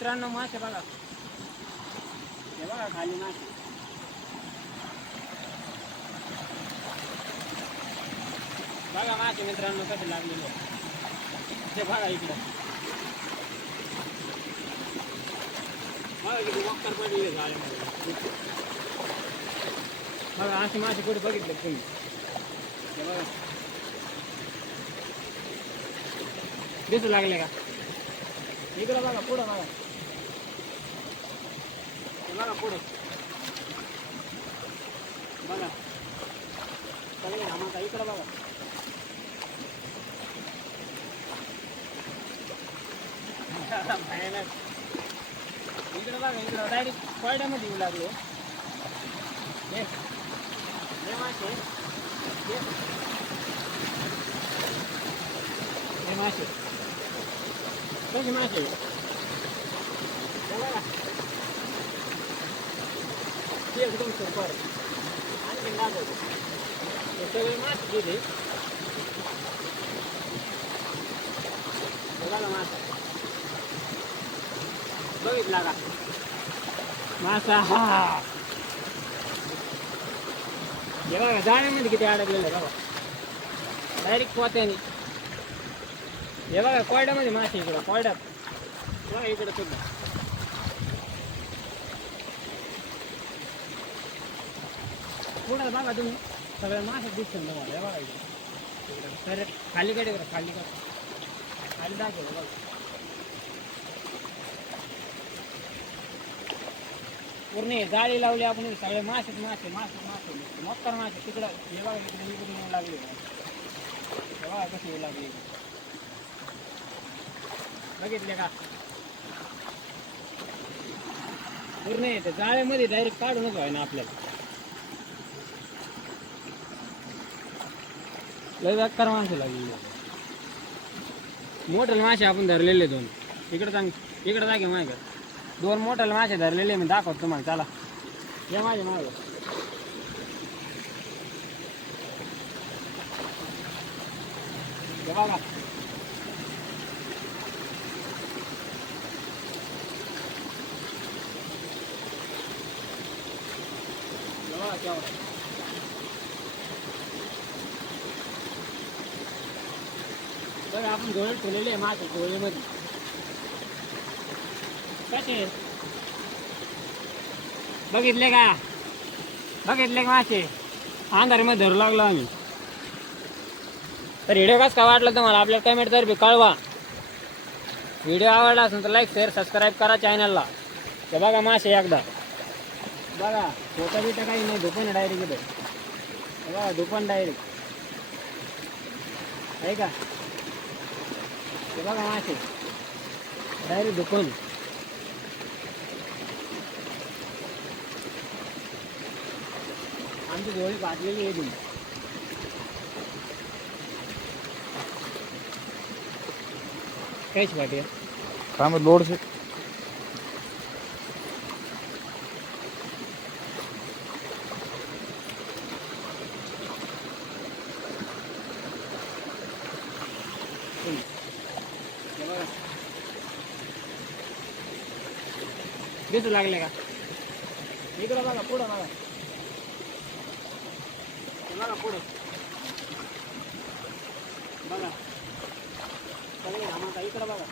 मित्रांनो मासे बघा. हे बघा खाली मासे. बघा मासे मित्रांनो कसे लागलेले ते बघा इकडं. बघा किती मक्कर पडलेले झाले बघा असे मासे कुठे बघितले तुम्ही? हे बघा. दिसू लागले का? इकडं बघा पुढं बघा. हे बघा पुढे बघा सगळे घामाचा इकडं बघा भयानक इकडं बघा इकडं डायरेक्ट पळड्यामध्ये येऊ लागलो हे हे मासे हे हे मासे कसे मासे हे बघा ते एकदम सुपर आणखी दाखवतो हे सगळे मास दिले बघायला मास बघितला का मासा हा हे बघा जाण्यामध्ये किती अडकलेलं आहे बघा डायरेक्ट पोत्याने हे बघा कोयड्यामध्ये मासे इकडं कोयड्यात बघा इकडं तुम्ही पुढं बघा तुम्ही. सगळ्या मासे दिसतील तुम्हाला हे बघा इकडे. सर खाली कडे बरं खाली कर खाली दाखवलं बघा. पूर्ण जाळी लावली आपण सगळे मासेच मासे मासे मासे मोठा मासे तिकडं. हे बघा इकडे इकडे येऊ लागले बघा. कसे येऊ लागले. बघितले का? पूर्ण येते जाळ्यामध्ये डायरेक्ट काढूनच व्हाय ना आपल्याला. लय बेकार माणसं लागली. मोठे मासे आपण धरलेले दोन. इकडे सांग इकडे जागे मागे. दोन मोठे मासे धरलेले मी दाखवतो तुम्हाला चला. या माझ्या माग. बघा केवढा. बघा आपण गोळे ठेवलेले आहे मासे गोळेमध्ये कसे? बघितले का? बघितले का मासे? अंधारीमध्ये धरू लागलो आम्ही. तर व्हिडिओ कसा वाटला तुम्हाला? आपल्या कमेंट तर्फे कळवा. व्हिडिओ आवडला असेल तर लाईक शेअर सबस्क्राईब करा चॅनलला तर बघा मासे एकदा. बघा छोटा बिटा काही नाही धुपण डायरेक्ट इथे. बघा धुपण डायरेक्ट आहे का? बघा मासे डायरेक्ट धुपण आमची गोळी भाजलेली आहे तुम्ही काहीच वाटे काय मग लोड दिसू लागले का? इकडं बघा पुढं बघा. बघा पुढं. बघा. सगळे इकडं बघा.